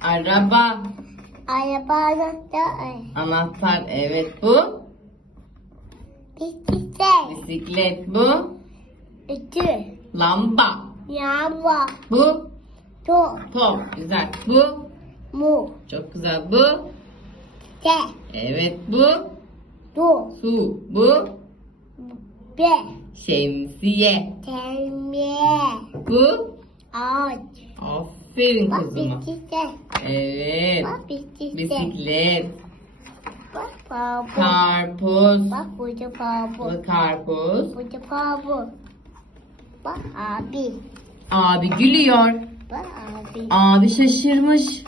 Araba. Arabanın da Anahtar. Evet bu. bisiklet. Bisiklet bu. Ütü. Lamba. Yağma. Bu. Top. Top. Güzel. Bu. Mu. Çok güzel. Bu. Te. Evet bu. Du. Su. Bu. Be. Şemsiye. Tembiye. Bu. Ağaç. Aferin Bak kızıma. bisiklet. Evet. Bak bisiklet. Bisiklet. Bak baba. Karpuz. Bak burada. Bu karpuz. Burada baba. Bak abi. Abi gülüyor. Bak abi. Abi şaşırmış.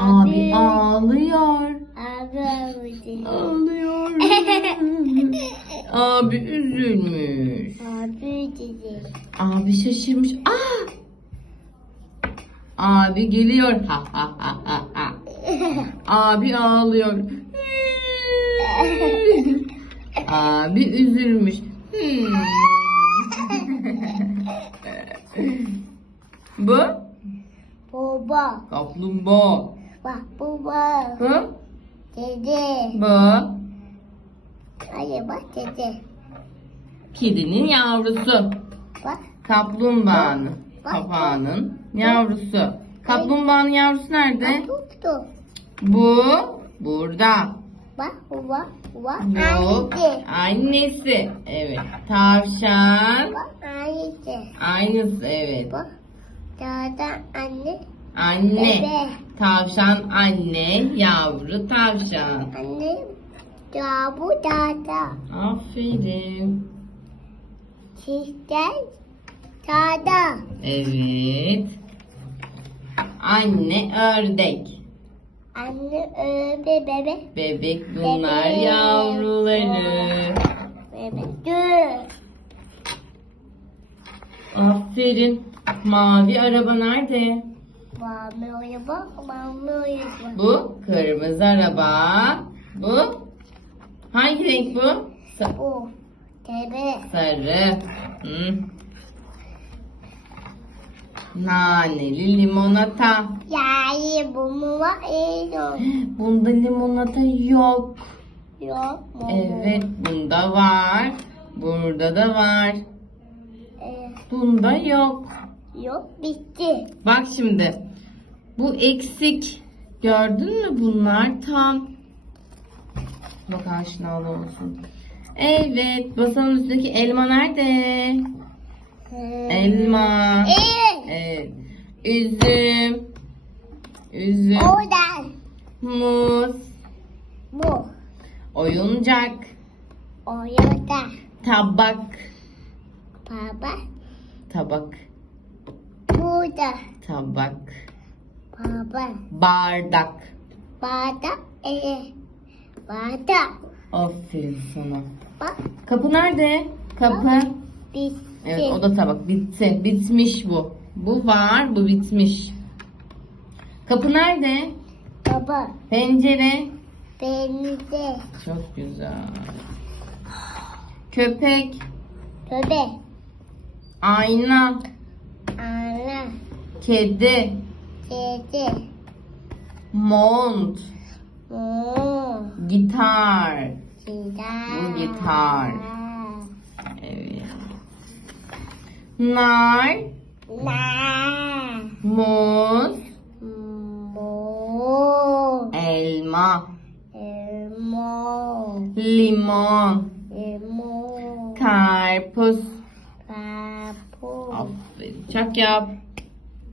Abi ağlıyor. Abi abi. Ağlıyor. Abi üzülmüş. Abi dedi. Abi şaşırmış. Aa! Abi geliyor. Ha ha ha ha ha. Abi ağlıyor. Abi üzülmüş. Bu Baba. kaplumbağa. Bak baba. Bu Dede. bu Hadi bak dede. kedinin yavrusu. Bak. Kaplumbağanın papağanın yavrusu. Kaplumbağanın yavrusu nerede? Bak tuttu. Bu burada. Bak baba. Bak Bu annesi. Evet. Tavşan. Bak annesi. Aynısı evet. Bak. Dada anne. Anne. Bebe. Tavşan anne. Yavru tavşan. Anne. Ya bu dada. Aferin. Sizden dada. Evet. Anne ördek. Anne öbe bebe. Bebek bunlar Bebek. yavruları. Bebe. Dur. Aferin. Mavi araba nerede? Bak. Mami oya bak. Bu kırmızı araba. Bu hangi renk bu? Sa- Bu. Tebe. sarı. Hı. Naneli limonata. Yani bu mu var? Yok. Bunda limonata yok. Yok mu? Evet, bunda var. Burada da var. Ee, Bunda yok. yok bitti. Bak şimdi. Bu eksik. Gördün mü bunlar tam. Bak aşinalı olsun. Evet. Masanın üstündeki elma nerede? Ee, Elma. Evet. Evet. Üzüm. Üzüm. Oradan. Muz. Bu. Oyuncak. Orada. Tabak. Baba. Tabak. Burada. Tabak. Baba. Bardak. Bardak. Ee, bardak. Aferin sana. Bak. Kapı nerede? Kapı. Bitti. Evet o da tabak. Bitti. Bitmiş bu. Bu var. Bu bitmiş. Kapı nerede? Baba. Pencere. Denize. Çok güzel. Köpek. Bebe. Ayna. Ana. Kedi. Dede. Mont. Mu. Gitar. Gitar. Bu gitar. Evet. Nar. Na. Muz. Mu. Elma. Elmo. Limon. Elmo. Karpuz. Kapu. Aferin. Çak yap.